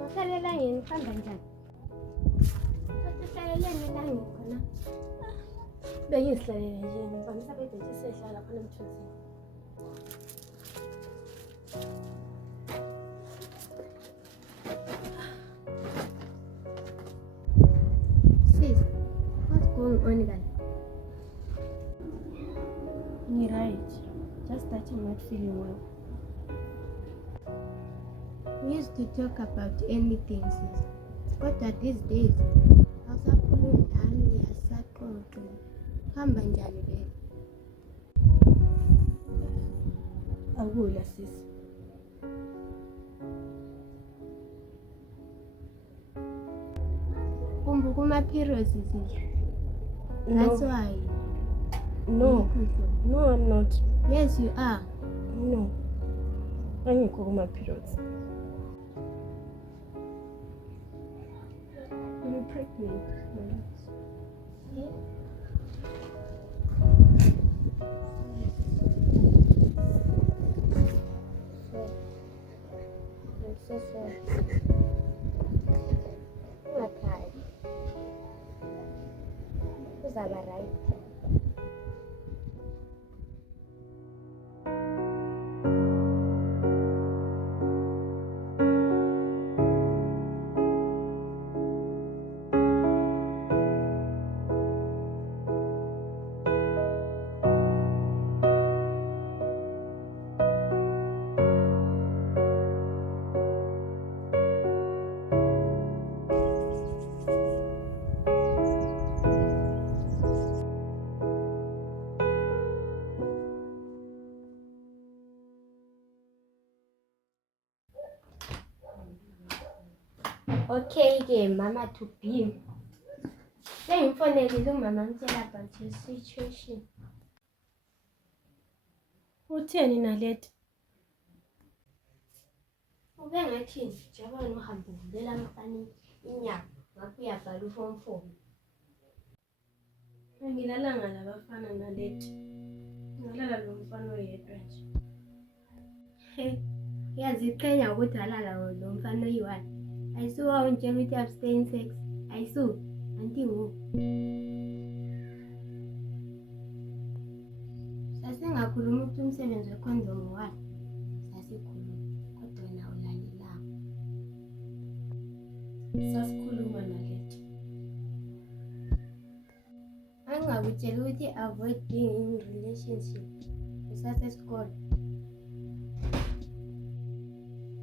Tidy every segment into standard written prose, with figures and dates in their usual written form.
Wakalala yini kuhamba njani? Wakaleleni la ngikhona. Bengizihlalele nje ngoba ngisabede nje sehlala khona emthunzini. Sis, what's going on guys? You're right. Just that I'm not feeling well. We used to talk about anything, sis. What are these days? Awusakhulumi nami, asisaxoxe. Hamba njani babe? Akula sis. Kuma periods sis. That's why. No, I'm not. Yes, you are. No. Angikho kuma periods. I'm pregnant. Yeah. I'm so sorry. I'm not tired. Is that right? Okay, mama to be. Then for the little mama about your situation. Utheni naleti? Ubengathini njengoba nohambo ngivela ngifani inyama ngakho uyabhala uform 4. Ngilalanga labafana naleti. Ngilala lo mfana oyedwa nje. Ngiyaziqhenya ukuthi walala lo mfana oyi-1. Ayisuwa ungitshela ukuthi abstain sex. Ayisu, anti ngo. Sasingakhuluma ukuthi umsebenzi wekhondomu wani. Sasikhuluma, kodwa wena ulalelanga. Sasikhuluma nalethu. Angakutshela ukuthi avoid being in relationship. Usasesikole.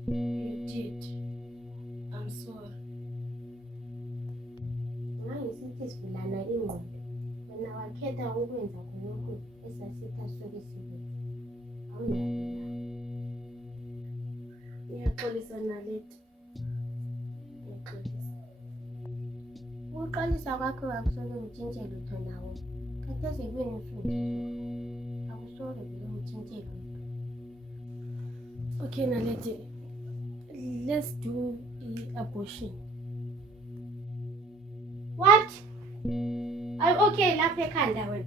You did. I'm sorry. Ngangisithi sivulana ingqondo. Wena wakhetha ukwenza khonokho esasithi asuke sikwenza. Awulalelanga. Ngiyaxolisa nalethu. Ngiyaxolisa. Ukuxolisa kwakho akusoke ngitshintshe lutho nawo. Khathesi kwini futhi? Akusoke vele ngitshintshe lutho. Okay, Naledi. Let's do abortion. What? I'm okay lapha ekhanda wena.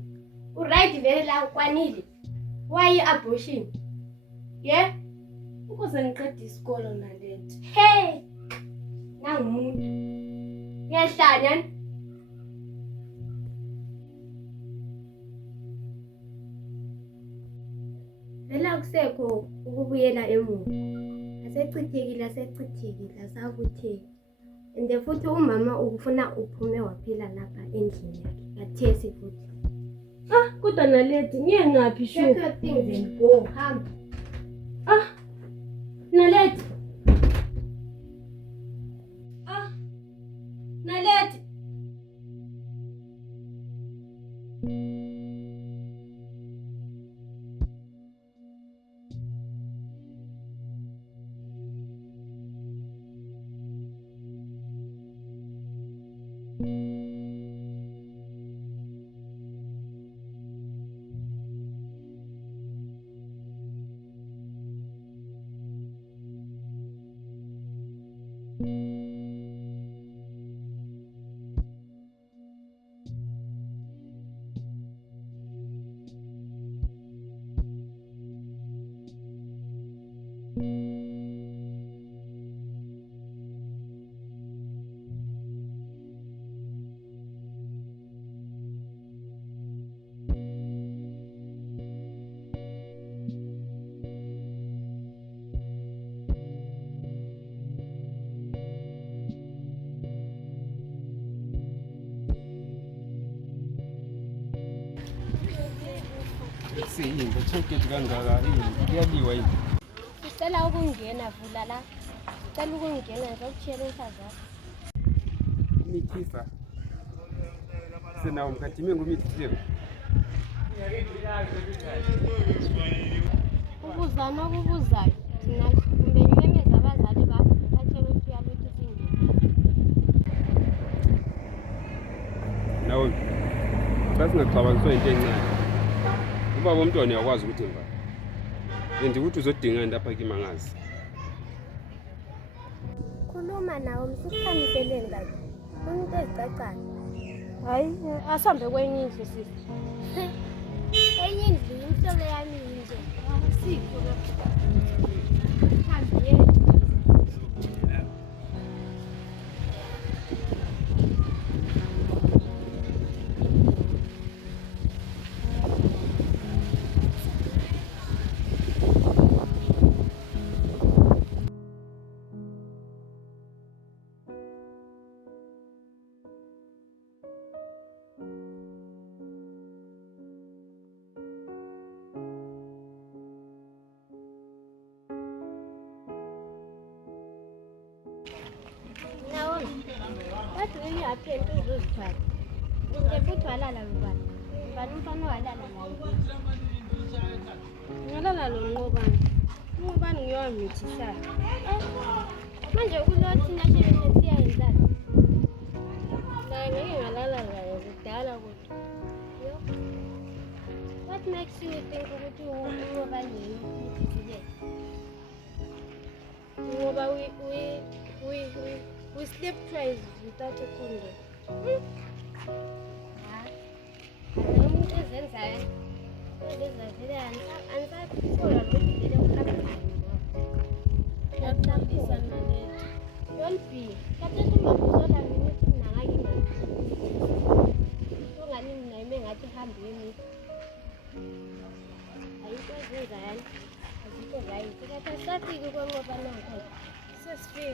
Uright vele la ukwanile. Why abortion? Yeah? Ukuze ngiqede isikolo Naledi. Hey! Nangumuntu. Ngiyahlanya. Vela kusekho ukubuyela emuva. Asechithekile asavutheki. Ende futhi umama ukufuna uphume waphila lapha endlini yakhe. Kathesi futhi. Kodwa Naledi, ngiye ngaphi shu? Take your things and go. Hamba. Naledi. Naledi. Siyinto choketi kangaka iyaliwa yini? Sicela ukungena vula la. Sicela ukungena ngizokutshela umfazi wakho. Mithisa. Sinawo mkhathime ngumithisa. Ukuzana okubuzayo. Thina kumbe nyemeza abazali bakho batshela ukuthi uyalutho singene. Nawo. Sasingaxabaniswa into encane. Ubaba umntwana uyakwazi ukuthi mva. Ukuthi uzodinga lapha kimangazi. Khuluma nawo msikhanyiseleni kahle. Umuntu ezicacayo. Hayi, asambe kwenye indlu sisi. Enye indlu imhlobo yami nje. Sikho lapha. Hambe. Wathi wenye aphentu uzozithwala. Ngefuthi walala lubani. Ubani umfana walala la. Ngalala lo Nqobani. Nqobani ngiyawamithisa. Manje kulothina shele siyayenzana. La ngeke ngalala laye kudala kodwa. Yo. What makes you think ukuthi uNqobani yimithile? Ngoba we sleep twice without a condom. Umuntu ezenzayo. Leza vele angisakholwa lokhu vele kuhamba. Don't be. Kata cuma kusoda minute nangagi na. So ngani mnaime ngati hambi ini. Aiko zezan. Aiko zai. Kata sati kwa ngopa nangka. Sesfi.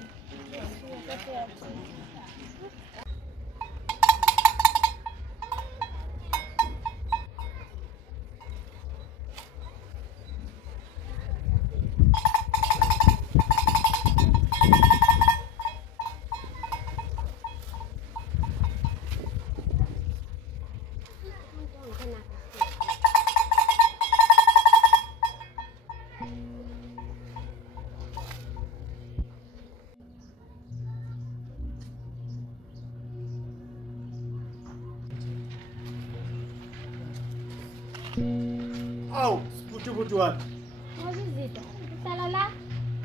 Aw, butu wapi? Mwazizita. Usala la?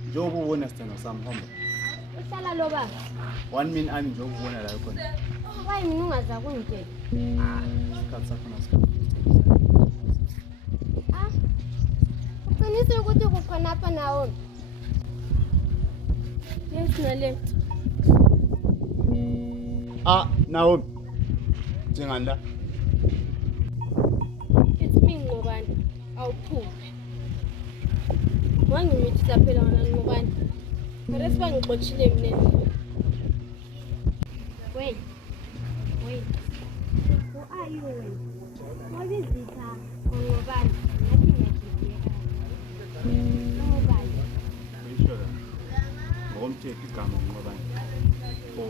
Njengoba ubona sithando sami hamba. Usala lo ba? 1 min ami njengoba ubona la khona. Wayi mina ungaza kungitshela. Isikhathi sakho nasikhathi. Uqinisile ukuthi kukhona apha nawo. Yes nale. Naomi. Njengani la? It's me ngobani. Awuphuphi. Wangimithisa phela wena ngobani. Mara sibangixoxile mina. Wait. Who are you? Mwazizita ngobani? Ngathi ngiyakhipheka. Ngobani? Uyisho la. Ngokomthetho igama ngobani?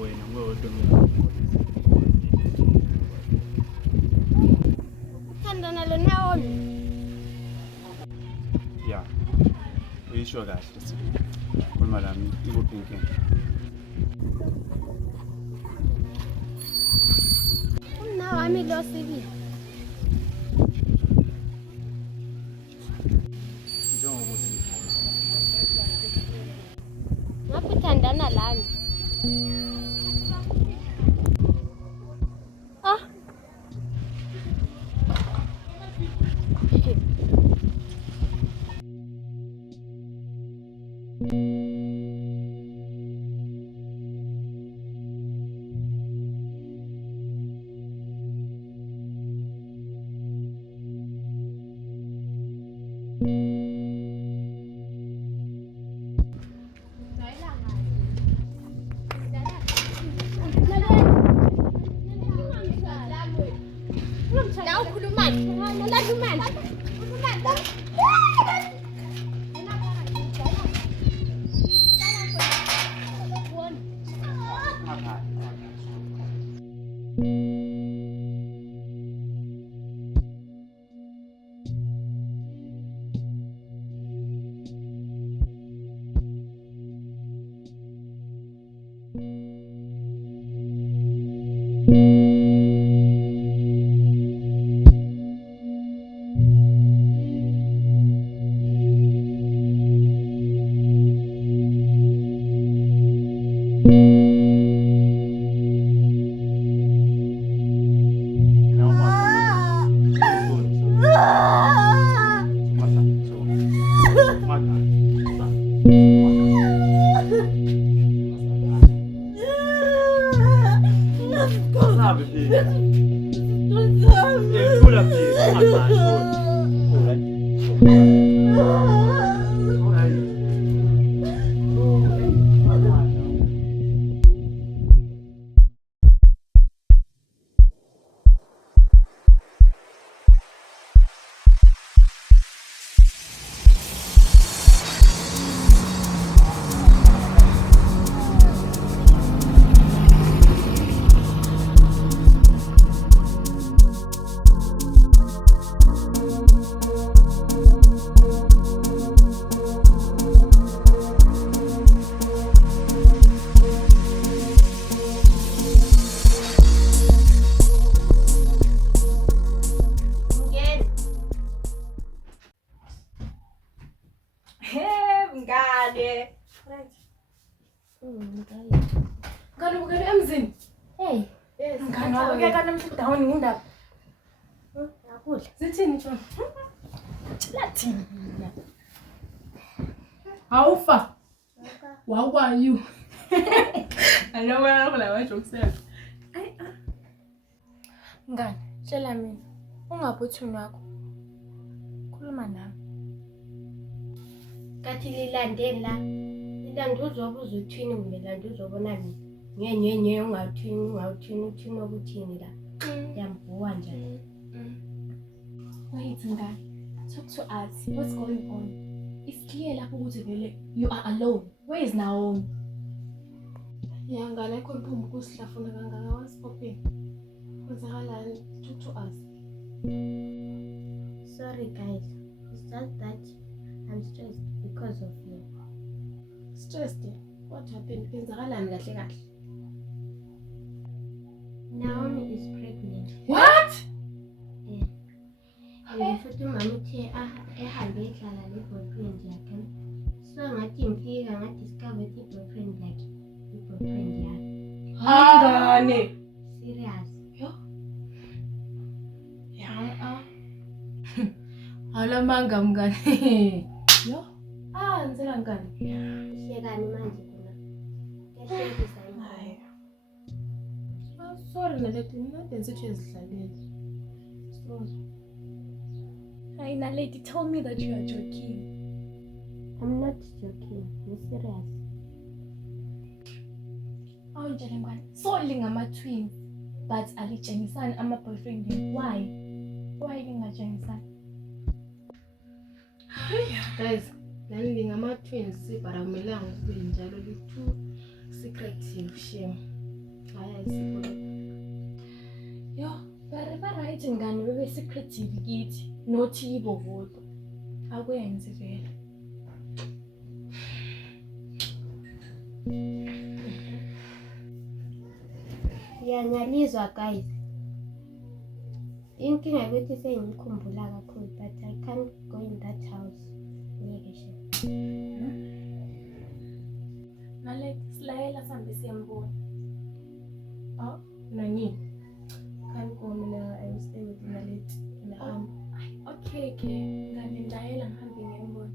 Wena ngowodwa ngompolisi. Uthandana lo Naomi. Yeah. Uyisho kahle sibili. Khuluma lami ikuphi inkinga? Umnawami lo sibili. Njengokuthi Ngabe uthandana lami? Daw khuluman. Naladuman. Ngalo emzini. Hey, Mngani wakho ke kana mhlawumbe ngindaba. yakudla. Sithini tshona? Lathini. Awufa. How are you? I know where I'm like jokes. Ngani, tshela mina. Ungaphuthumi wakho. Khuluma nami. Kathi lilandela. Lilanda uzobuza uthini kumlanda uzobona mina. Nye ungathini uthini okuthini la. Yambuwa njalo. Wait, Ngani. Talk to us. What's going on? It's clear like ukuthi you are alone. Where is Naomi? Ya ngane akho iphumbu kusihlafuna kangaka wasipopeni. Kwenzakalani? Talk to us. Sorry guys. It's just that I'm stressed because of you. Stressed. What happened? Kwenzakalani kahle kahle? Naomi is pregnant. What? Yeah. And futhi umama uthe ehambe ehlala le-boyfriend yakhe. So ngathi ngifika ngadiscover i-boyfriend yakhe. I-boyfriend yakhe. Ngani. Serious. Alamanga mngani. Yo. Ngizela ngani? Hlekani manje kuna. Kehlekisa Hayi. Sorry naleti mina benzithu ezidlaleni. Sorry. Hey, Naledi, tell me that you are joking. I'm not joking. I'm serious. Oh, Njalengwane. So lingama-twins, but alijanisani ama-boyfriend. Why? Why lingajanisani? Guys, lani ngama-twins but akumelanga kube njalo li-too secretive shame. Hayi ayisikho. Yo, right ngani bebe secretive kithi, not yibo bodwa. Akuyenzi vele. Ngiyanyalizwa guys. Inkinga ukuthi sengikhumbula kakhulu but I can't go in that house. Ngeke she. Naledi, silayela sambe siyambona. Oh, nani? Can't go mina. I will stay with Naledi in the arm. Okay, ngani ndayela ngihambe ngiyambona.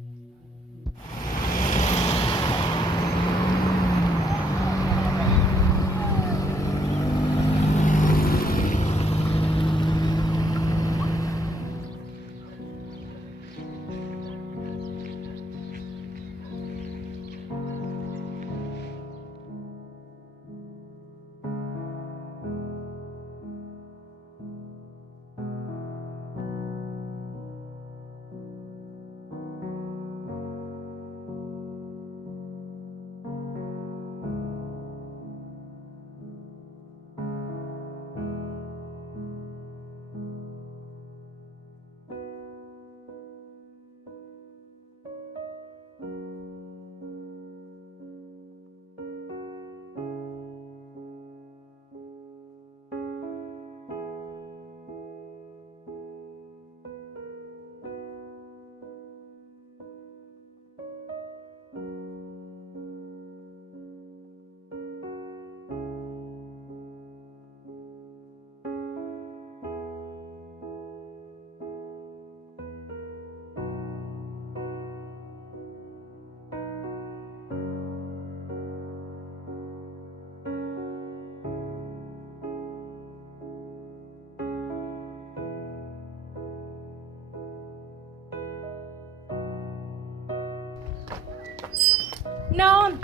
Naomi,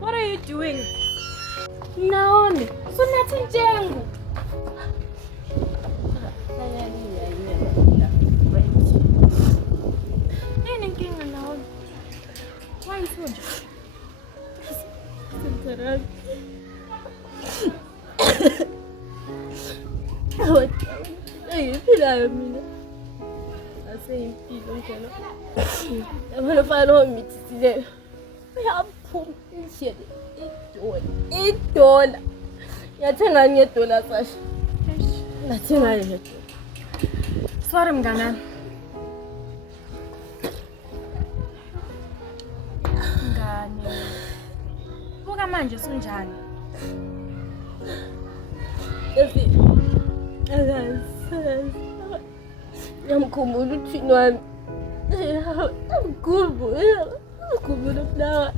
what are you doing? Naomi, so nothing jangu. Nini inkinga Naomi? Why so nje? Sincerely. Ayiphilayo mina. Aseyimpilo njalo. Yabona fana omithisileyo. Uyaphuma ishede idola. Yathenga ngedola Sasha. Ngathenga ngedola. Sorry mnganami. Ngane. Buka manje sunjani? Ngiyamkhumbula uthini wami. Ngikhumbula mnawa.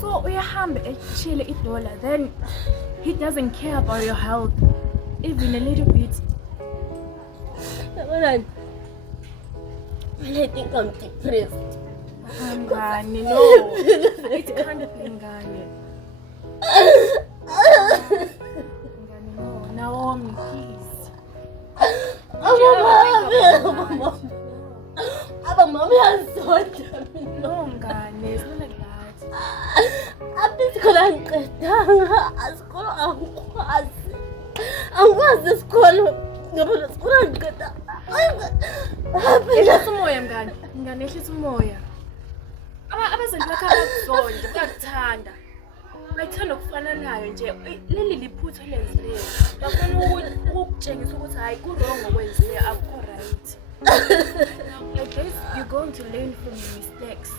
So uyahambe echile idola, then he doesn't care about your health even a little bit. I think I'm depressed. Ngani, no. It can't be Ngani. Ngani, no. Naomi, please. No, Ngani, it's not like that. Ehlisa umoya mngani. Ngani, ehlisa umoya. Abazali bakho abakuzonda, bayakuthanda. Bayithanda ukufana nayo nje. Leli liphutho lenzileyo. Bafuna ukukutshengisa ukuthi hayi ku-wrong okwenzileyo, akukho right. Like this, you're going to learn from your mistakes.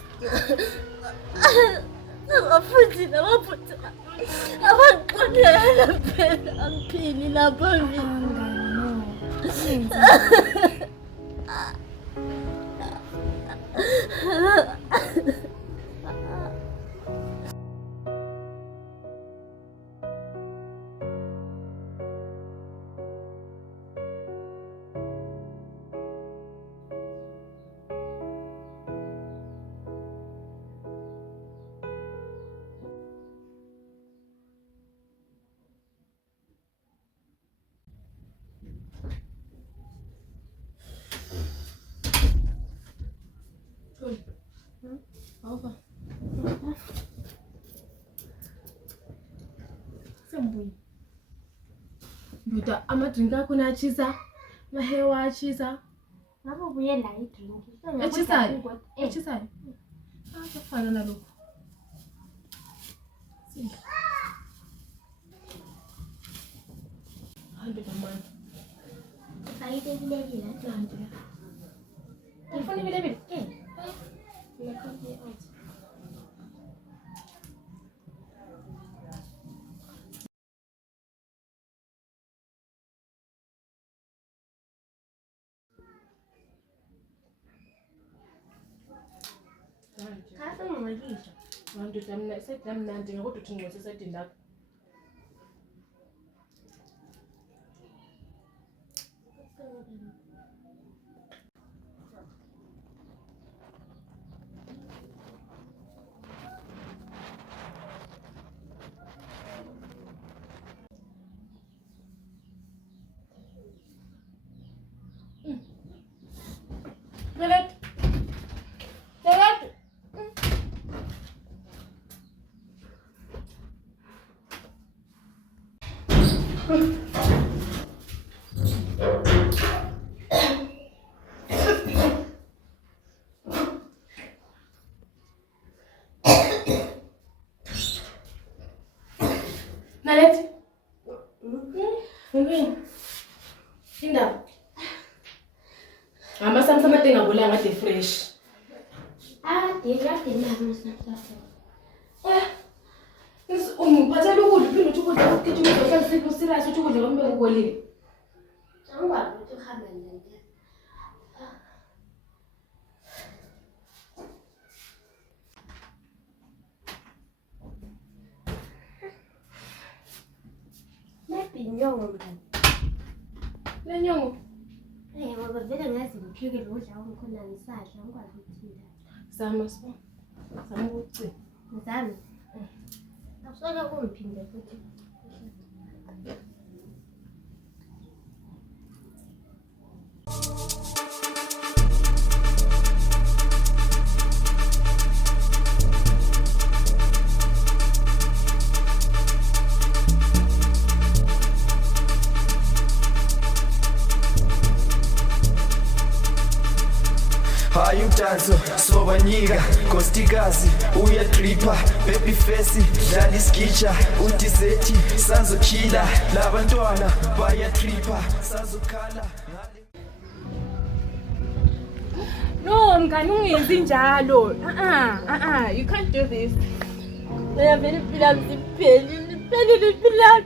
Over. Sambuyi. Buda amadrink akho nachisa, mahewa achisa. Ngabe ubuye la idrink. Echisayo. Echisayo. Akufana nalokho. Sidla. 100 amount. Sayibekile la 200. Ngifuna ibile. Kasa ngiyisho. 100 amna sedamnandi ngokuthi uthi ngwese sedindaka. Let. Nalet. Inda. Sama tenga bola ngade fresh. Dia mama samsasa. Ungiphathela ukudla uphinde uthi ukudla ukukhetha ukudla sipho serious uthi ukudla kwami bekubolile. Angikwazi ukuthi uhambe nje. Inyongo mntana. Lenyongo. Ngoba vele ngazi ngiphike lo kudla ongikhona ngisadla ngikwazi ukuthinta. Zama sipho. Zama ukucina. Ngizami. Akusoke kungiphinde futhi. Hayutanzo sobanyika kostikazi uyatripa baby face dlala iskicha udizeti sanzokhila labantwana bayatripa sazokhala. No, mngani ungenzi njalo. You can't do this. Mina vele phila msipheli phila.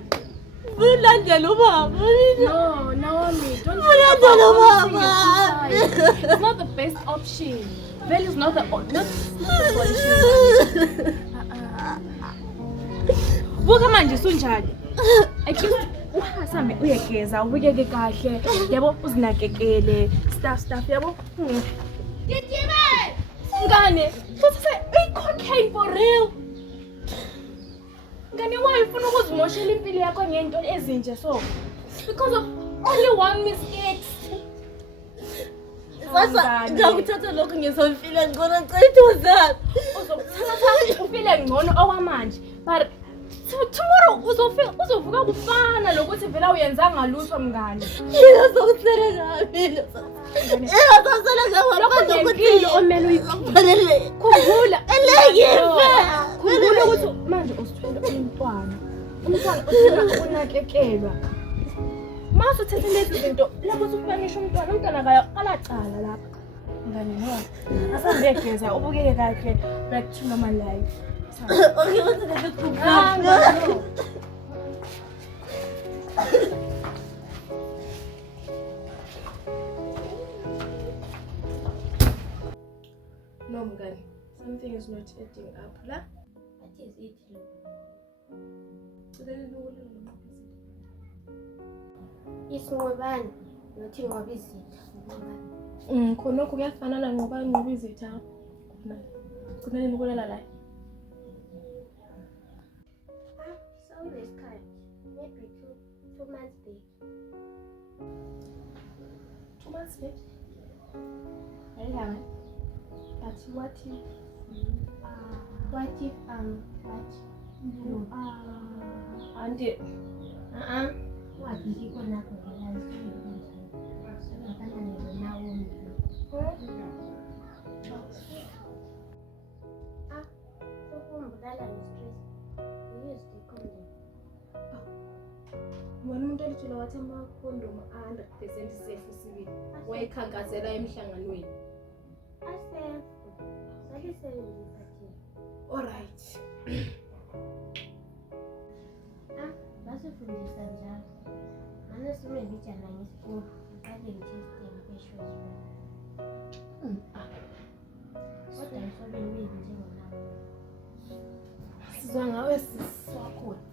Bulandela ubaba. No, Naomi, don't. Bulandela ubaba. It's not the best option. Vele is not the solution. Buka manje sunjani? At least uhambe uyegeza, ubukeke kahle, yabo uzinakekele, stuff yabo. Gijime! Ngane, futhi cocaine for real. Ngane why ufuna ukuzimoshela impilo yakho ngento ezinje so? Because of only one mistake. Sasa ngakuthatha lokho ngizofila ngcono ngicela Uzokuthatha ufile ngcono okwamanje. But tomorrow uzovuka kufana lokuthi vela uyenzanga lutho mngane. ngizosela ngami. ngizosela ngami Impilo omele uyiphile. Khumbula khumbula ukuthi manje usithwele umntwana. Umntwana udinga ukunakekelwa. Mase uthethe lezi zinto lapho usuplanisha umntwana kalacala lapha. Ngane no. Asambegeza ubukeke kahle back to normal life. Okay, what's the No. No, Mngani. Something is not adding up. La? What is it? Isingobani nothi ngoba izitha ngobani. Khonokho kuyafanana ngoba izitha. Kunani ngokulela la? So this card, maybe two months back. 2 months back. Yeah. But what if auntie What is it gonna happen? So from Budala stress, we use the condom. Wena umuntu olithula wathi ama-condom 100% safe sibili. Wayekhankasela emhlanganweni. Safe. Salisebenzisa thina. Alright. Basifundisa njalo. Manje sinebijana ngesikole, uqale ngitesting kweshwe. Kodwa isobeni wethu njengonawo. Sizwa ngawe sisiwakhona.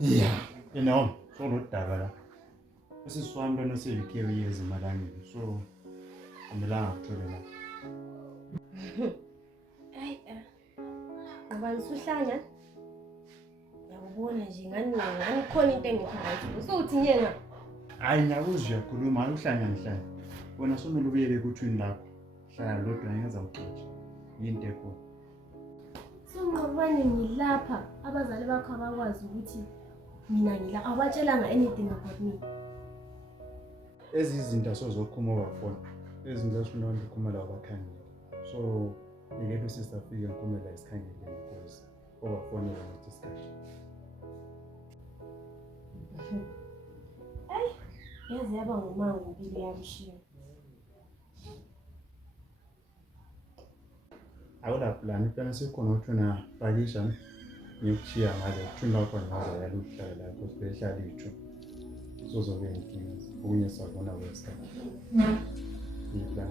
Yeah, you know, so lodaba la. Esiswami lona se-UK uyeza emalangeni. So amelanga kuthole la. ngoba nisuhlanga yabona nje ngani khona into engekho right usuthi nyenga Hayi ngiyakuzwa uyakhuluma, hayi uhlanya ngihlanya. Wena somele ubuyele kuthini lakho. Hlala lodwa ngeza uxoxa. Yinto ekhona. Singqobani ngilapha abazali bakho abakwazi ukuthi mina ngila abatshelanga anything about me. Ezi izinto asozokhuma obafona. Ezinto esifuna ukukhuma la abakhangela. So ngeke sister fike ngikhumela isikhangele because obafona wena isikhathi. Yazi yaba ngumango impilo yamshiya. Awula plan plan sikhona uthuna pakisha ngiyokushiya ngale uthuna wakho ngazo yaluhlala la because behlala ithu. Sozobe inkinga okunye sabona kwesikhathi. Iplan.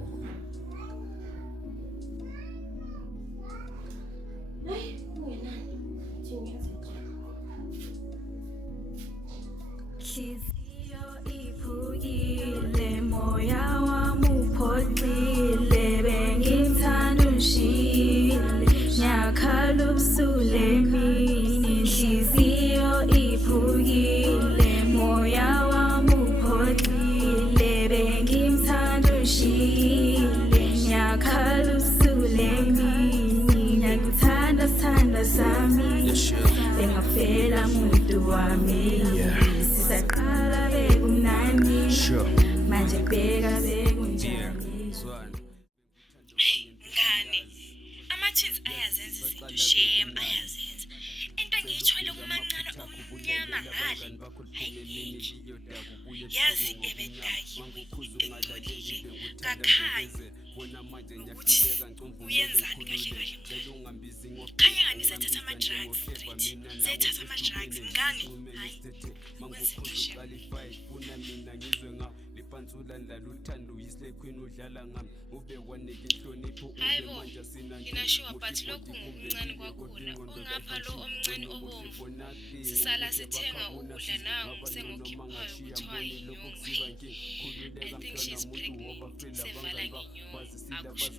Iphukile moya wami upholile bengithanda ushile nyakhala ubusule emini inhliziyo iphukile moya wami upholile bengithanda ushile nyakhala ubusule emini nakuthanda sithanda sami bengafela muntu wami sisaqala bekumnandi manje bheka bekunjani ngane ama-twins ayazenza izinto shame ayazenza into engiyithwele kumancane omnyama ngale ayingeki yazi ebedakiwe engcolile kakhanyi ukuthi uyenzani kahle kahle mngani. Khanya ngani sethatha ama-drugs straight. Sethatha ama-drugs mngani. Hayi. Kwenzinto shem. Hayibo, nginashiwa but lokhu ngokuncane kwakhona. Ongapha lo omncane obomvu. Sisala sithenga ukudla nawo sengokhiphayo kuthiwa yinyongo. I think she's pregnant. Sevala ngenyongo. Akusho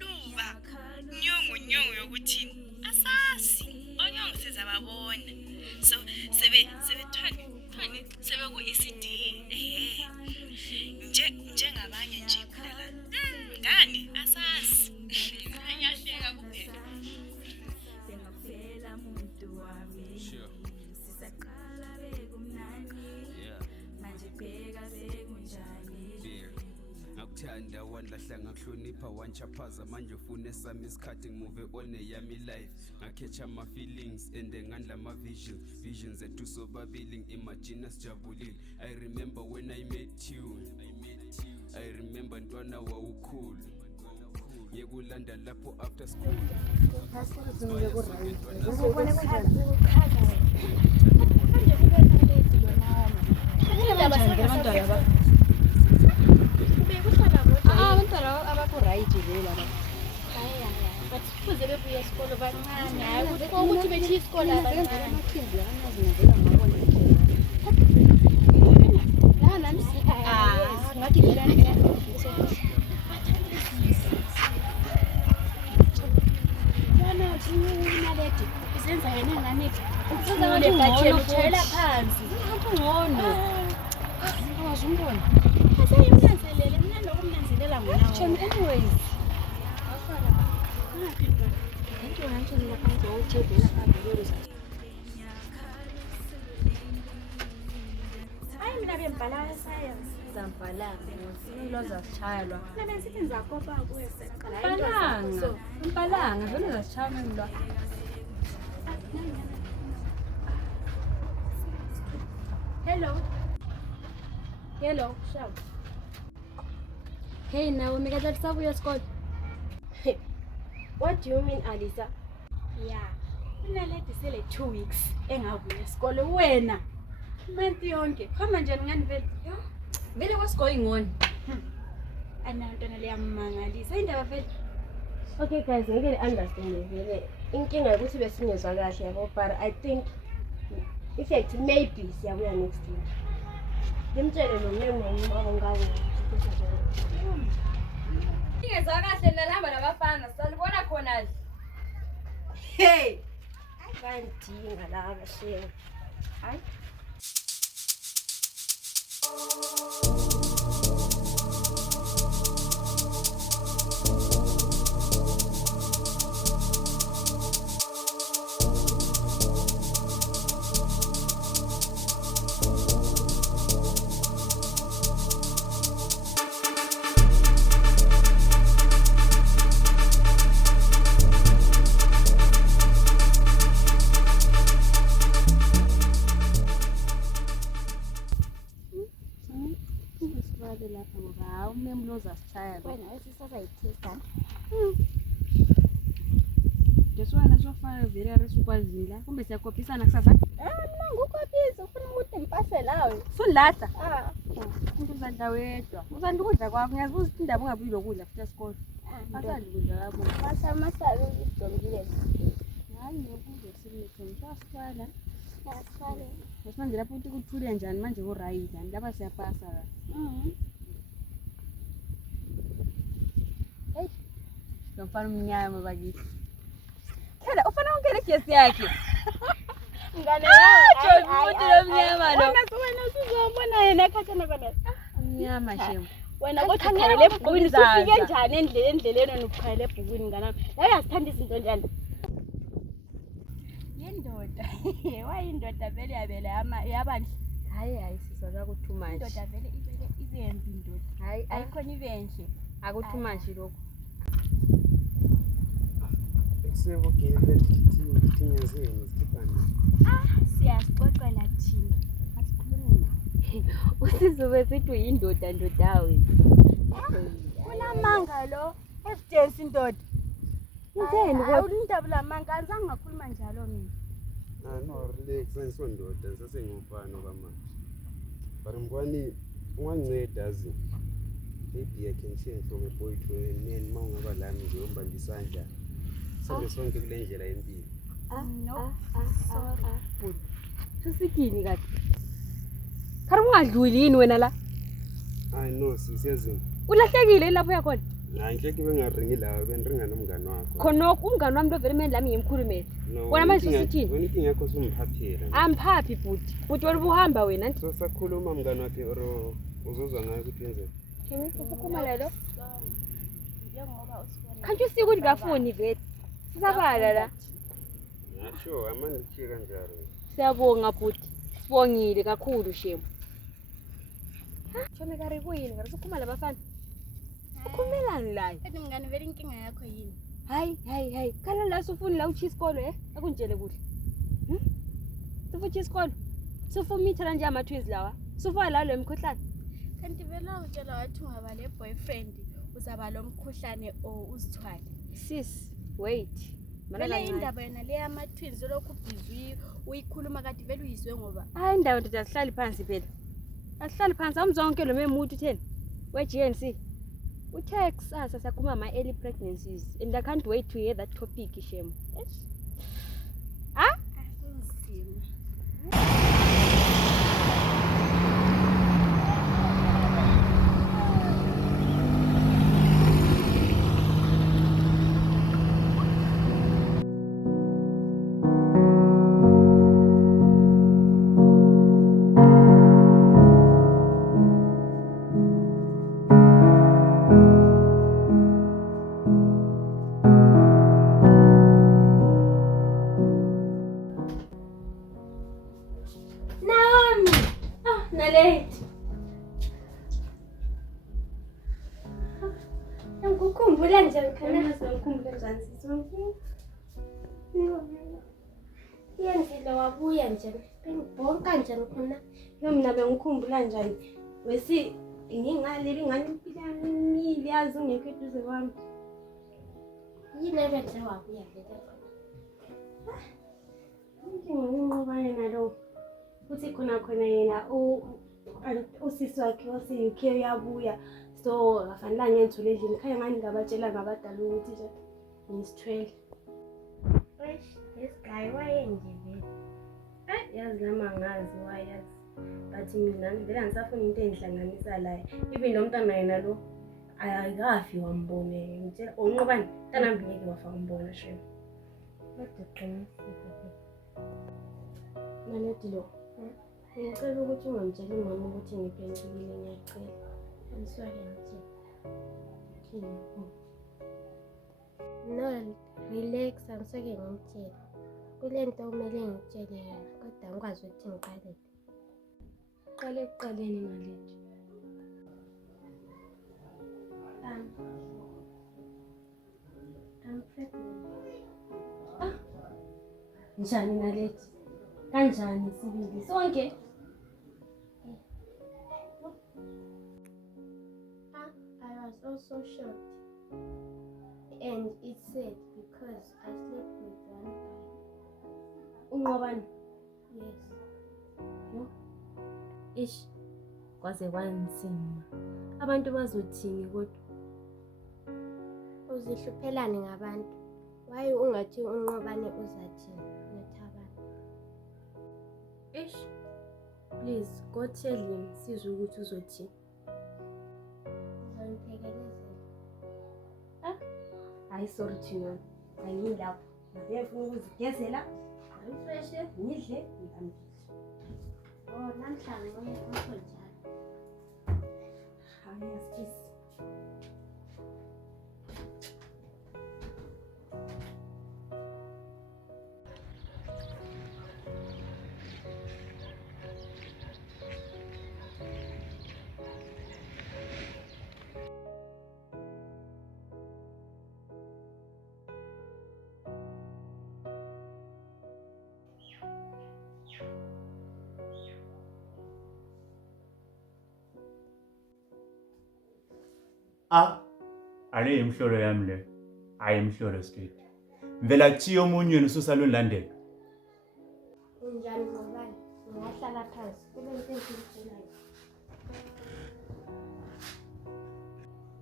Luva, nyongo yokuthini? Asasi, onyongo sizababona. So, sebe ku-ECD, njengabanye nje kulala. Ngani, asasi. Ayahleka kuphela. Ngakuthanda wanlahla ngakuhlonipha wanchaphaza manje ufune sami isikhathi ngimuve on yami life ngakhetha ama feelings and ngandla ama visions zethu sobabili ngimagine sijabulile. I remember when I met you, I remember ntwana wawukhulu yekulanda lapho after school. Abantwana abakurayiji lela but kuze bebuye esikolo bancane. Hayi ukuthi bethi isikolo abancane. Ngathi naledi isenza yena nami utshayela phansi ngcono awazumbona asayimnanzelele mina nokumnanzelela ngonawo anyways hayi mina bembhala science zampalanga ngosiloza sitshayelwa mina bensithi ngizakopa kuwe impalanga vele zasitshaya mina. Hello, Shab. Hey, Naomi, kaya sabuya esikole. What do you mean, Alisa? Yeah. Unaledi sele 2 weeks engabuya esikole wena. Month yonke. Khoma nje ngani vele. Vele what's going on? Anantona leyamangalisa indaba vele. Okay guys, ngeke understand vele. Inkinga ukuthi besingezwa kahle yabo, but I think in fact maybe siyabuya next week. Ngimtshele lo ngeke ngawo. Ingezwa kahle nalamba nabafana salibona khona nje. Hey! Ayandinga la abashenga. Hayi. Kwazila kumbe siyakopisana kusasa mina ngukopisa ufuna ukuthi ngipase lawe sulahla umuntu uzadla wedwa uzadla ukudla kwakho ngiyazi ukuthi indaba ungabuyi lokudla futhi esikole asadla ukudla kwakho pasa masabe uzidombile hayi nokudla simithe ngisasifala yasifala manje lapho uthi kuthule njani manje kurayida ndaba siyapasa la hey ngifana umnyama bakithi Kela ufana ungene gesi yakhe. Ngane yawo umuntu lomnyama lo. Wena usizombona yena ekhathana kona. Umnyama shemu. Wena kodwa khangela ebhukwini sifike njani endleleni nokukhayela ebhukwini nganami. La uyasithanda izinto njani? Yindoda. Wayindoda vele yabele yabandla. Hayi sisaza ku too much. Indoda vele izenza indoda. Hayi ayikhona ibenhle. Aku too much lokho. Sebogile ngithini Stefani. Siyasixoxela thina. Asikhulume naye. Usizobe sithi uyindoda wena. Unamanga lo, evidence indoda. Ngitheni kodwa indaba lamanga azange ngakhuluma njalo mina. No, relax, angisondoda, ngisasengumfana kwamanje. But ngibani unganginceda azi. Maybe I can change from a boy to a man mawungaba lami nje umbamba isandla. Sonke sonke kule ndlela yempilo. Sorry. Susithini kade? Khari ungadluli yini wena la? Hayi no, sisiyazini. Ulahlekile lapho yakhona? Hayi nhleki bengaringi la, beniringa nomngani wakho. Khonokho umngani wami lo vele manje lami ngimkhulumele. Wena manje susithini? Wena inkinga yakho usumphaphela. Amphaphi bhuti. Bhuti wena ubuhamba wena nti. So sakhuluma mngani wakhe or uzozwa ngayo ukuthi wenzeni. Kimi ukukhuluma lelo? Can't you see ukuthi kafuni vele? Sisabala la. Sure, amanje kuchiye kanjalo. Siyabonga bhuti. Sibongile kakhulu shemu. Chome kari kuyini ngari sukhuluma labafana. Ukhumelani la? Kanti mngani vele inkinga yakho yini? Hayi. Khala la sufuni la uchi isikolo Akunjele kuhle. Sufuthi isikolo. Sufumitha nje ama-twins lawa. Sufa la lo mkhuhlane. Kanti vele utshela wathi ungaba le boyfriend uzaba lo mkhuhlane uzithwale. Sis, wait. Vele indaba yena le ama-twins lokhu busy uyikhuluma kade vele uyizwe ngoba. Hayi indawo ndoda asihlali phansi phela. Asihlali phansi amzonke lo memuthi utheni? We-GNC. Uthe kusasa siyakhuluma ama-early pregnancies and I can't wait to hear that topic Shem. Yes. Kunzima. Ngikukhumbula njani khona ngikukhumbula njani sisonke. Yenzile wabuya njani? Bengibhonka njani khona? Mina bengikhumbula njani? Wesi ngingale bengani impilani yazi ungekho eduze kwami. Yini ebethe wabuya vele khona? Ngingqobane nalo. Uthi khona yena usisi wakhe wase-UK uyabuya. So afanele ngiyethule endlini khaya ngani ngabatshela ngabadala ukuthi nje ngisithwele. This guy wayenje vele. Yazi nami angazi wayazi. But mina vele angisafuna into engihlanganisa la. Even nomntana yena lo ayikafi wambone. Ngitshela unqobani mntana ngeke wafa umbona shame. Kodwa qinisile. Nalethi lo. Ngicela ukuthi ungamtsheli mama ukuthi ngiphendukile ngiyacela. I'm sorry, no, relax, I'm sorry, kule nto kumele ngitshele yena kodwa ngikwazi ukuthi ngiqale. Qale ekuqaleni Nalethi. I'm pregnant. Njani Nalethi? Kanjani sibili sonke? I was also shocked, and it's sad because I slept with one guy. Unqobani? Yes. Yo. Ish. Kwaze kwanzima. Abantu bazothini kodwa? Uzihluphelani ngabantu? Why ungathi unqobani uzathini nothabani? Ish. Please go tell him sizwe ukuthi uzothini. Hayi sorry Thina. Ayilapho. Ngiyafuna ukuzigezela. Ngifresh, ngidle, ngidle. Namhlanje ngikho njalo. Hayi sis. Ale imhlolo yami le. Hayi imhlolo straight. Vela chiyo omunye ususa lo London. Unjani ngobani? Ngiyahlala phansi. Kule nto engiyitshelayo.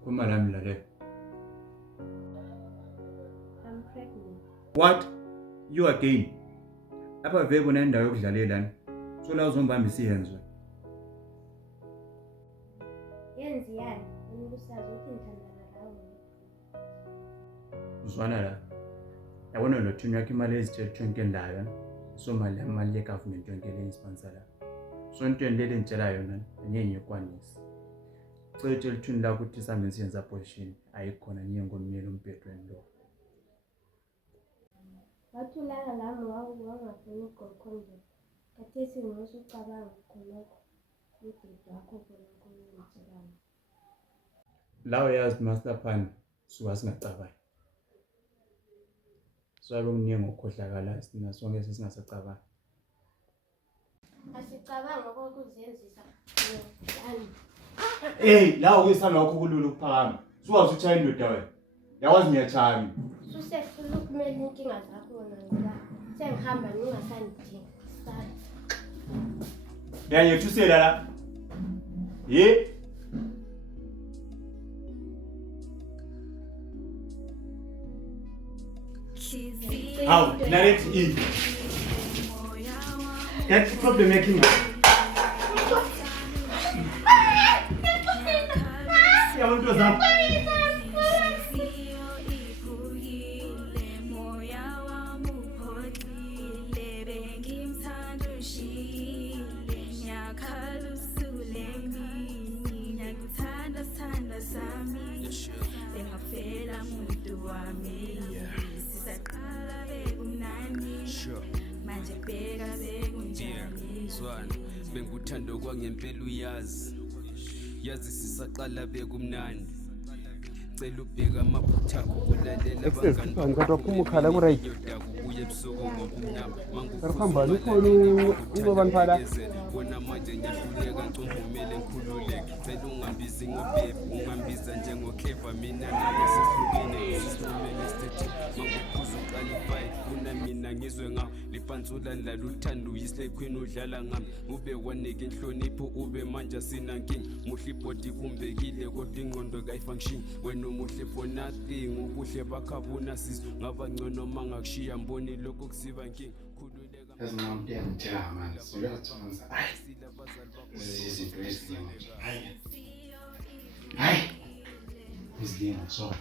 Uma lami lale. I'm pregnant. What? You again? Apha vele kuna indawo yokudlalela lana. So la uzombamba isiyenzo. Yenziyani? Ungusazi uthi ngithandana nawe. Uzwana la. Yabona lo thini yakhe imali ezitshela 20 ndayo. So mali ye government yonke le sponsor la. So into leli ngitshela yona nyenye kwanisi. Cethe lithini la ukuthi sambe siyenza abortion ayikhona nyengommeli umbhedweni lo. Wathulana lami wangafuni ugokhonje. Kathesi ngosucabanga khonokho. Udidi wakho khona ngiyitshelayo. Lawo yazi master plan suka singacabangi. So nginiye ngokhohlakala sina sonke sesingasacabangi. Asicabanga kokuzenzisa. Yani Hey, lawo kuyisana lokho kulula ukuphakama. Suwazi uthaya indoda wena. Yawazi ngiyachami. susefuna ukumela inkinga zakho wona la. Sengihamba ngingasandidinga. Sala. Ngiyethusela la. Ye? How? Narrate it. That's the problem making. Ya mtu zangu. Benguthando kwangempela uyazi sisaqala bekumnandi cela ubheka amaphutha akho kulalela abangani waphuma ukhala ku-right kubuye ebusuku ngobumnyama Hambani khona ubabantwana wona manje ngiyahluleka ngicumumele ngikhululeke cela ungambizi ngobhebi ungambiza njengoclever mina nawe sehlukene sihlumene state mangiphuza uqala ifight kuna mina ngizwe ngawo lipansula laluthanda uyislekhwini udlala ngami ube wanike inhlonipho ube manje sinankinga muhle ibhodi kumbekile kodwa ingqondo kayifunction wena umuhle for nothing ubuhle bakhabona sizo ngaba ngcono mangakushiya mboni lokho kusiba inkinga khululeka Ezinqondo yangitshela manje siyathonza izinto eziningi hayi izidingo so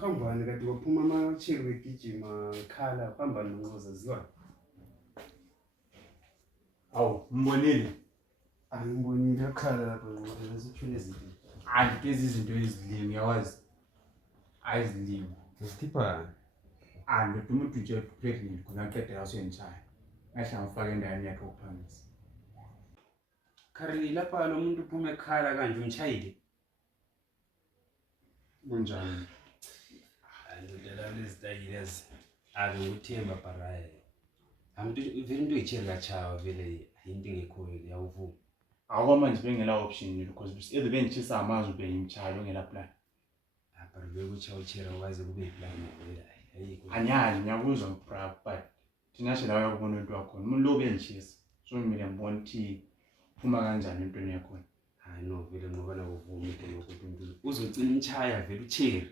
Hambani kade waphuma ama-cheer begijima khala hambani nonqoza ziwa awu mbonile angibonile akhala lapha ngasithule izinto andikezi izinto ezilimi yawazi ayizilimi ngisikhipha ndoda umuntu nje pregnant khona qeda yasenjaya ngahle ngifake endaweni yakhe okuphangisa khari lapha lo muntu uphuma ekhala kanje umshayile kunjani andodela lezitayilezi ngikuthemba baraye vele into yicheri kachawa vele yinto engekhoyo yawuvuma akwamanje bengela option because either bengitshisa amazwi bengimchaya ongela plan but bekutsha uchera ukwaze kube yiplan vele ayikho anyazi ngiyakuzwa mbrab but thina nje lawo yakubona into yakhona umuntu lo bengitshisa so ngimile ngibona ukuthi phuma kanjani into yakhona hayi no vele ngoba nakuvuma into yokuthi umuntu uzogcina imchaya vele ucheri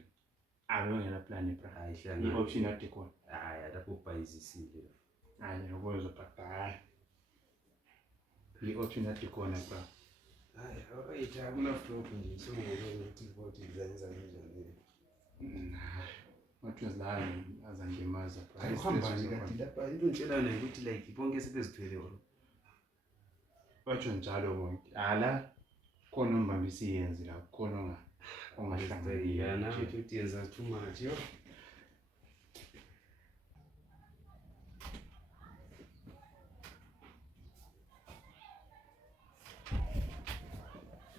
abengela plan ebra hayi hlanga option ade khona hayi lapho ubhayizisile hayi ngiyakuzwa but hayi option ade khona bra hayi alright akuna problem nje so ngeke ukuthi ukuthi izenza kanjani what was la azangimaza hambani kanti lapha into ntshelana ukuthi like bonke sebezithwele oro batsho njalo bonke ala khona umbambisi yenzi la khona ongahlangani yana futhi yenza too much yo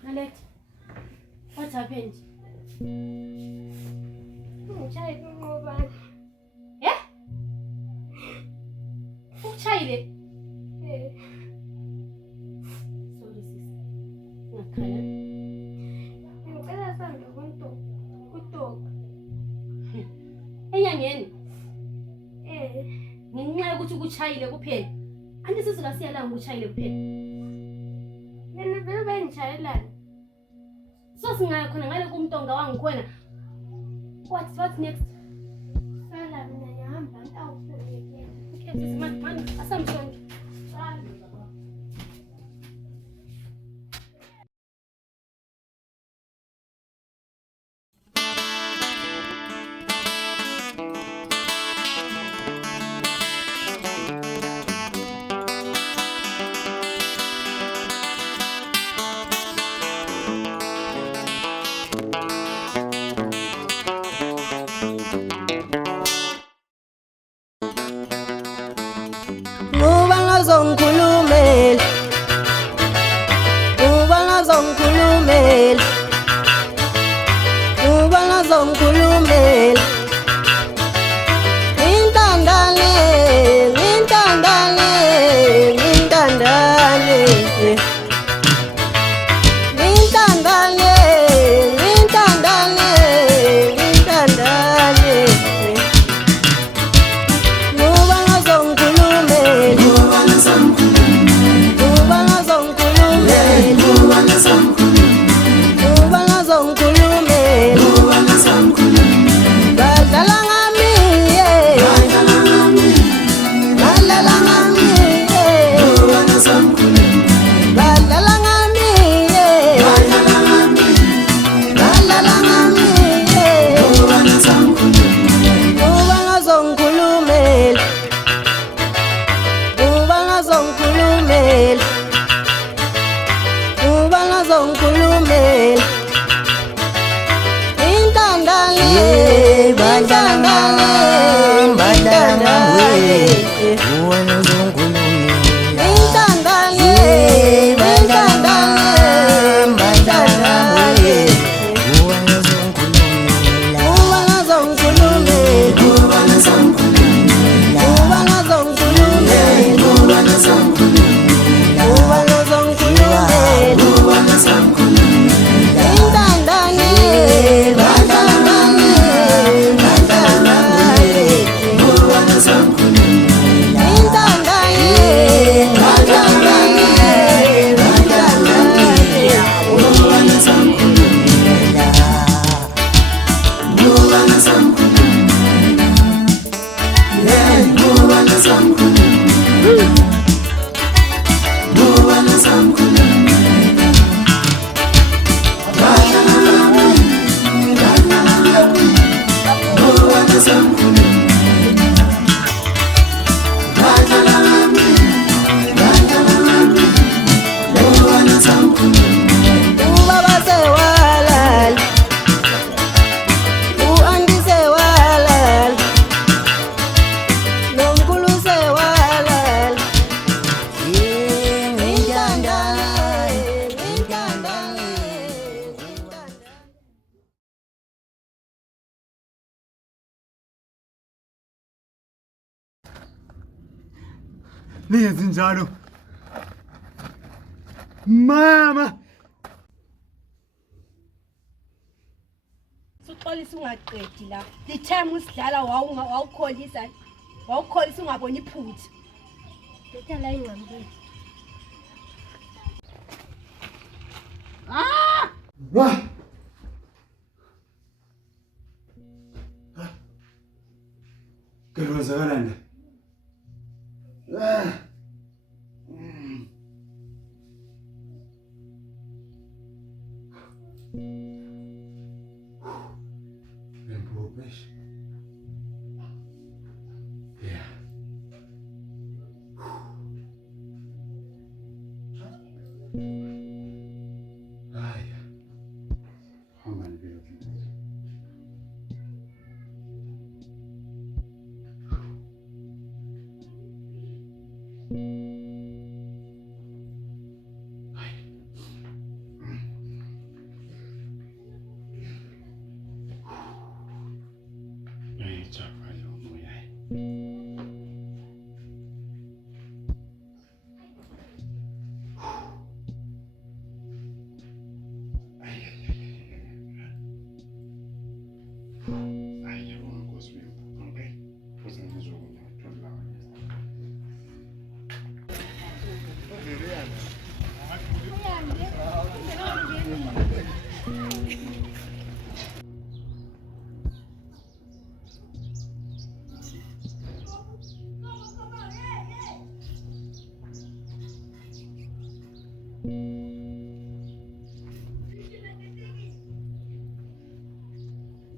Nalet. What's happened? Uchayile ngobani? Uchayile? Sorry sis. Ngakhala. Ngicela utshayile kuphela. Andithi sikasiyalanga utshayile kuphela. Yena vele bayengitshayelana. So singaya khona ngale kumtonga wangikhona. What's next? Sala mina ngihamba awufuni yena. Okay, sisi man, asamsonke. Ningenzi njalo. Mama. Suxolisa ungaqedi la. The time usidlala wawukholisa. Wawukholisa ungaboni iphutha. Betha la ingqambe. Wah. Kwenzakalani? Empurras. Yeah. Ai. Hanga ni vile vile.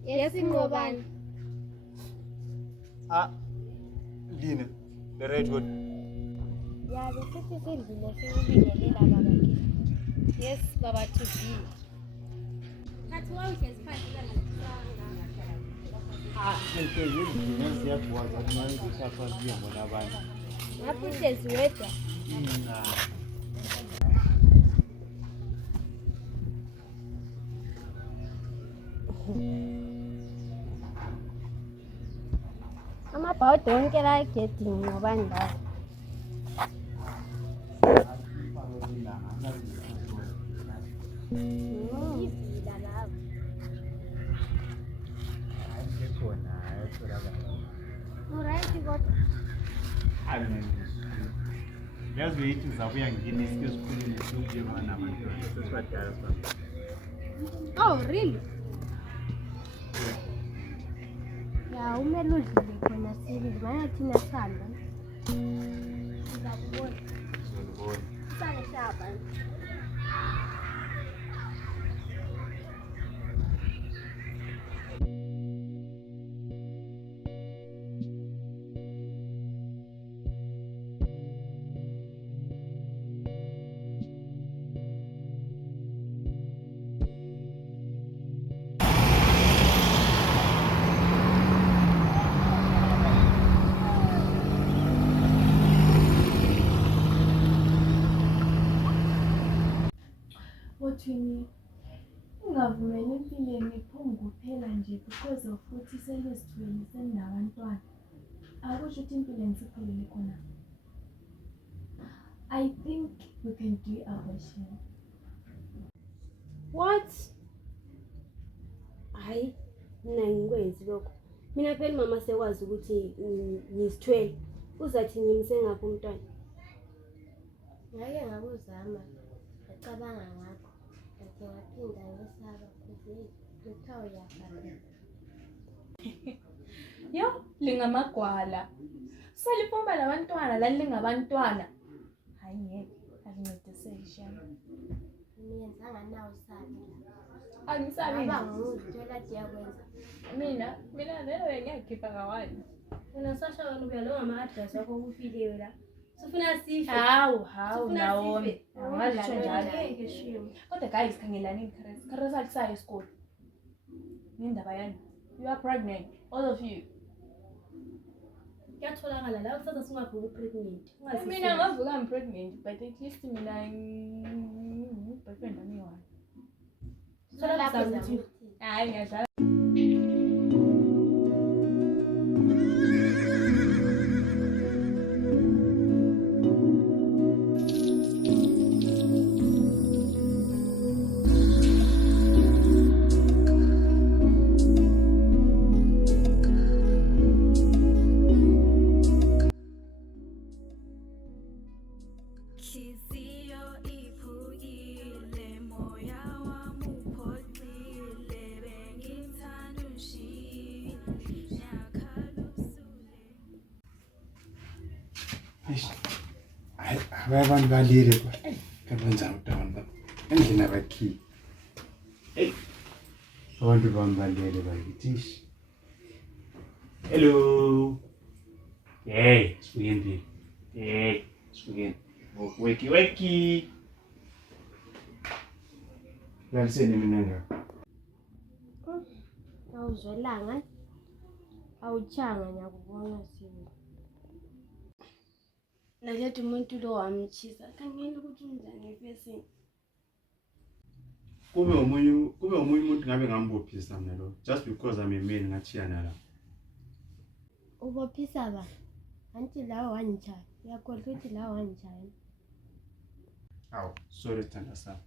Yes, ngobani? Lina, the right one. Ya, besithi sendlile sikubingelela baba ke. Yes, baba to be. Kathi wawuhlezi phansi kangathanga. Siyakwazi ukuthi manje usaphasi kuyobona abantu. Ngapho uhlezi wedwa. Amabhawudo wonke la egedini ngobani ndawo. Ivila lapho. Alright, kodwa. Yazi beyithi zabuya ngini isike sikhulile sokuyeba nabantwana sesibadala sona. Oh, really? Ya, umele udlule khona sibili, manje thina sihamba. Sizakubona. Sizobona. Sangihlaba. Othini ungavumeli empilweni iphume kuphela nje because of ukuthi selizithweni seninabantwana. Akusho ukuthi impilo siphelele khona. I think we can do abortion. What? Hayi, mina ngikwenzi lokho. Mina phela mama sekwazi ukuthi ngisithwele. Uzathi ngimse ngaphi umntwana? Ngake ngakuzama. Ngacabanga ngakho. Ngathi ngaphinda ngesaba ukuthi ngithawu yafanele. Yo, lingamagwala. Salifumba labantwana lani lingabantwana. Hayi ngeke, akuncediseki shame. Niyenza nganawo sabi. Angisabi. Baba ngizithola diyakwenza. Mina lelo ngiyakhipha kawani. Unasasha wena ubuya lo ngama-address wakho kufileyo la. Sifuna sife. Hawu Naomi. Angasho njalo. Kodwa guys khangelani Chris. Chris alisayo esikole. Nindaba yani. You are pregnant, all of you. Kuyatholakala la usasa singavuka pregnant. Mina ngavuka I'm pregnant, but at least mina boyfriend ami one. So lapho zamuthi. Hayi ngiyadlala. Abantu balile kwa. Kabenza utawona. Endlini abakhi. Hey. Abantu bambalele bayithi. Hello. Hey, suyindi. Hey, suyindi. Weki. Laliseni mina ngapha. Awuzwelanga. Awuchanga ngiyakubona sini. Nalethi umuntu lo wamchisa. Kangeni ukuthi unjani efesini. Kube omunye umuntu ngabe ngambophisa mina lo just because I'm a man ngachiyana la. Ubophisa ba? Anti lawo wanjani? Uyakholwa ukuthi lawo wanjani? Aw, sorry Thanda sami.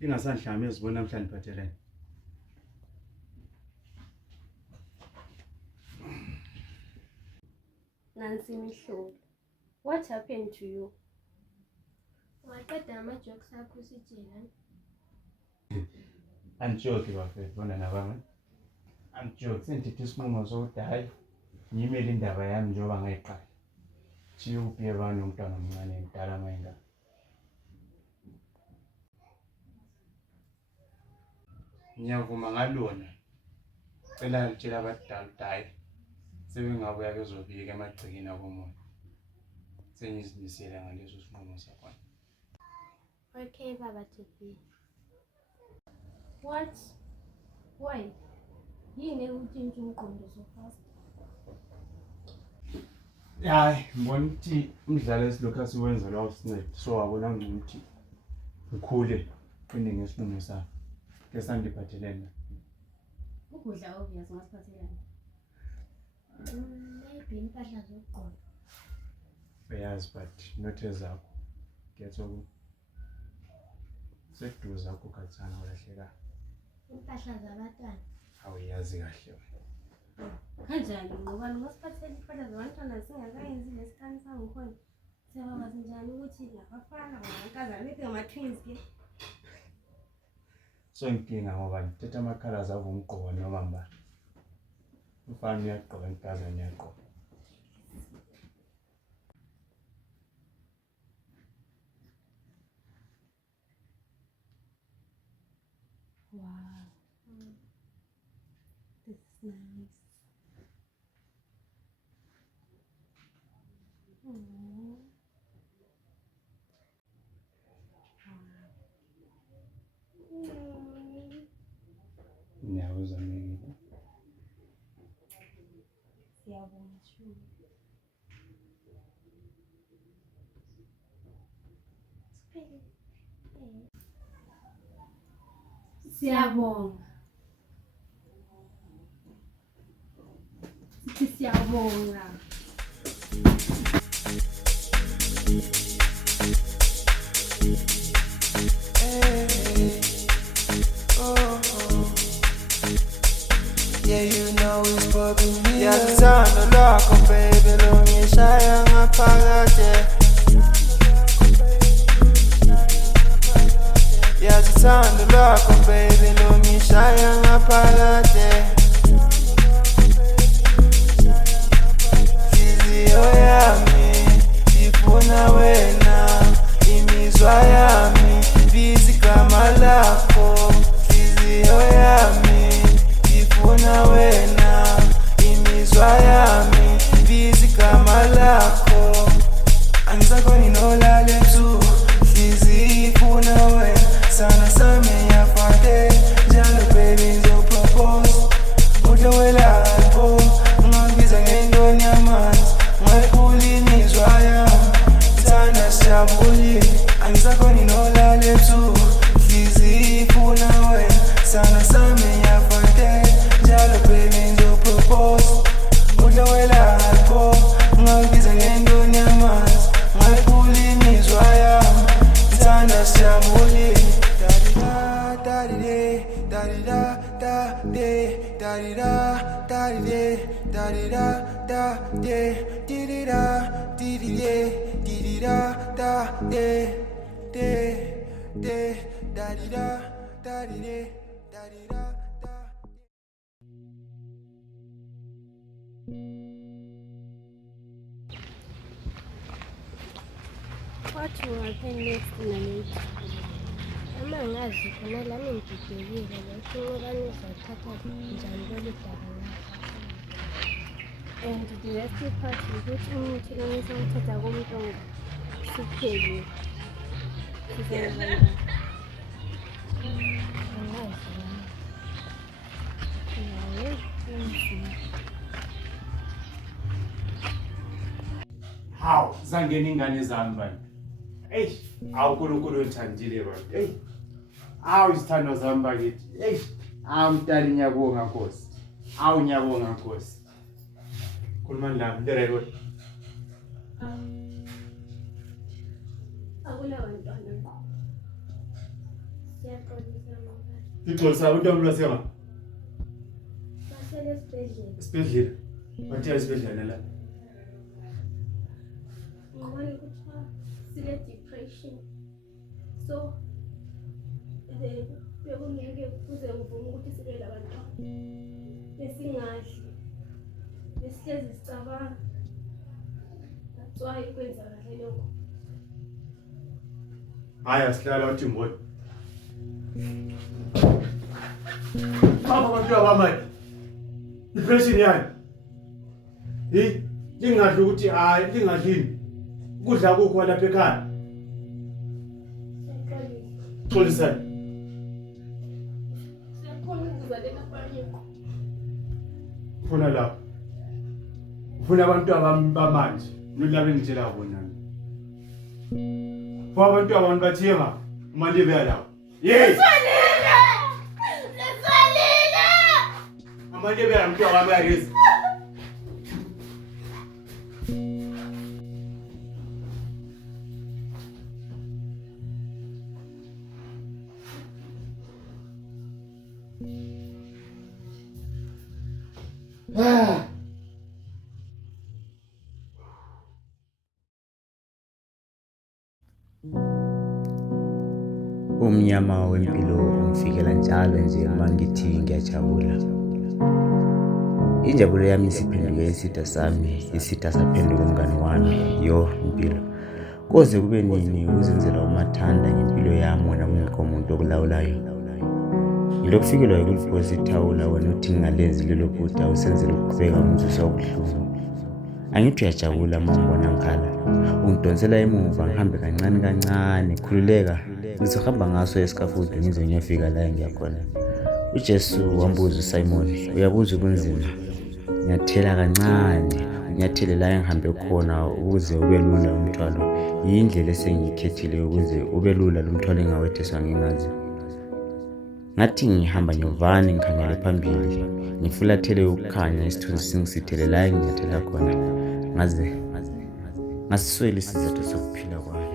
Ingasanhlami ezibona namhlanje phathelene. Nansi imihlobo. What happened to you? Waqeda ama-jokes akho usitshela. Angijoki bafethu bona nabami. Angijoki sengithethe isinqumo sokuthi hayi ngiyimele indaba yami njengoba ngayiqala. Thiye uphi abantu nomntwana omncane emdala mayengana. Ngiyavuma ngalona. Cela ngitshela abadala ukuthi hayi sebengabuya bezobika emagcekeni akomoya. Sengizimisele ngaleso sinqumo sakho. Okay, Baba Tepi. What? Why? Yini utshintsha umqondo so fast? Hayi, ngibona ukuthi umdlalo esilokhu asiwenza lo usincede. So wabona ngcono ukuthi ukhule qine ngesinqumo sakho. Ke sandiphathelene. Ukudla obvious ngasiphathelana. Maybe impahla zokugqoka. Uyazi but not ezakho. Get oku. Sekuduza zakho kathana ulahleka. Impahla zabantwana. Awuyazi kahle wena. Kanjani ngoba ngasiphathela impahla zabantwana singakayenzi lesikani sangikhona. Siyababa sinjani ukuthi labafana bangakaza bethi ngama-twins ke. So inkinga ngoba ngithetha ama-colors avo umgqoka noma mbani. Umfana uyagqoka inkazana iyagqoka. Wow. This is nice. Niyawuza mina. Siyabonga shumi. Siyabonga. Siyabonga. Yeah, you know it's popping me. Yathanda lakho baby longishaya ngaphakathi. Yathanda lakho baby longishaya ngaphakathi. Inhliziyo yami ifuna wena, imizwa yami biza igama lakho. Inhliziyo yami ifuna wena, imizwa yami biza igama lakho. Angisakhoni nolala ebusuku, inhliziyo ifuna wena. Sana sami yafate njalo baby ngizopropose. Udle welapho ungabiza ngendoni yamanzi, ungayikhula imizwa yami ngithanda sijabulile. Angisakhoni nolala ebusuku, inhliziyo ifuna wena. Sana sami yafate njalo baby ngizopropose. Udle welapho ungabiza ngendoni yamanzi, ungayikhula imizwa yami ngithanda sijabulile. What will happen next in a minute? Uma ngazi khona lami ngididekile lokhu uzothatha njani lolu daba lakho. And the rest part ukuthi umuthi lo ngisawuthatha kumntu sipheli. Sizenza. Hawu, zangena ingane zami bani. Hawu uNkulunkulu uthandile bani. Hawu izithandwa zami bakithi. Mdali ngiyabonga Nkosi. Hawu ngiyabonga Nkosi. Khuluma nami, into right kodwa. Akunabantwana. Siyaxolisa mama. Ngixolisa abantu abulwasema. Basele esibhedlela. Esibhedlela. Bathe esibhedlela la. Ngibona ukuthi sile depression. So bekungeke kuze uvume ukuthi sibe labantwana. Besingadli. Besihlezi sicabanga. That's why kwenza kahle lokho. Haya sihlala uthi mbona. Baba bantu abamanje. Depression yani. Lingadli ukuthi hayi lingadlini. Ukudla kokho lapha ekhaya. Xolisana. Siyakhona ukuzalela abanye. Ufuna lapho. Ufuna abantu abamanje. Nolaba engitshela bona. Kwa abantu abantu bathenga imali lapho. Yes. Lesalile. Amanje bela mntu abamayezi. Umnyama wempilo ungifikela njalo nje mangithi ngiyajabula. Injabulo yami isiphenduke isitha sami, isitha saphenduka umngani wami. Yo impilo. Koze kube nini uzenzela umathanda ngempilo yami wena kungekho umuntu okulawulayo. Ngilokufikelwa ukuliphosa ithawula wena uthi ngingalenzi lelo phutha usenzela ukubeka umzuzu obuhlungu. Angithi uyajabula mangibona ngikhala. Ungidonsela emuva ngihambe kancane kancane khululeka. Ngizohamba ngaso esikafudi ngize ngiyofika la engiyakhona. uJesu wambuza uSimon, uyabuza ubunzima? Nyathela kancane, unyathele la engihambe khona ukuze ube lula umthwalo. Yindlela esengiyikhethile ukuze ube lula lumthwalo engawetheswa ngingazi. Ngathi ngihamba nyovane ngikhangele phambili, ngifulathele ukukhanya isithunzi singisithele la enginyathela khona. Ngaze ngasiswela isizathu sokuphila kwami.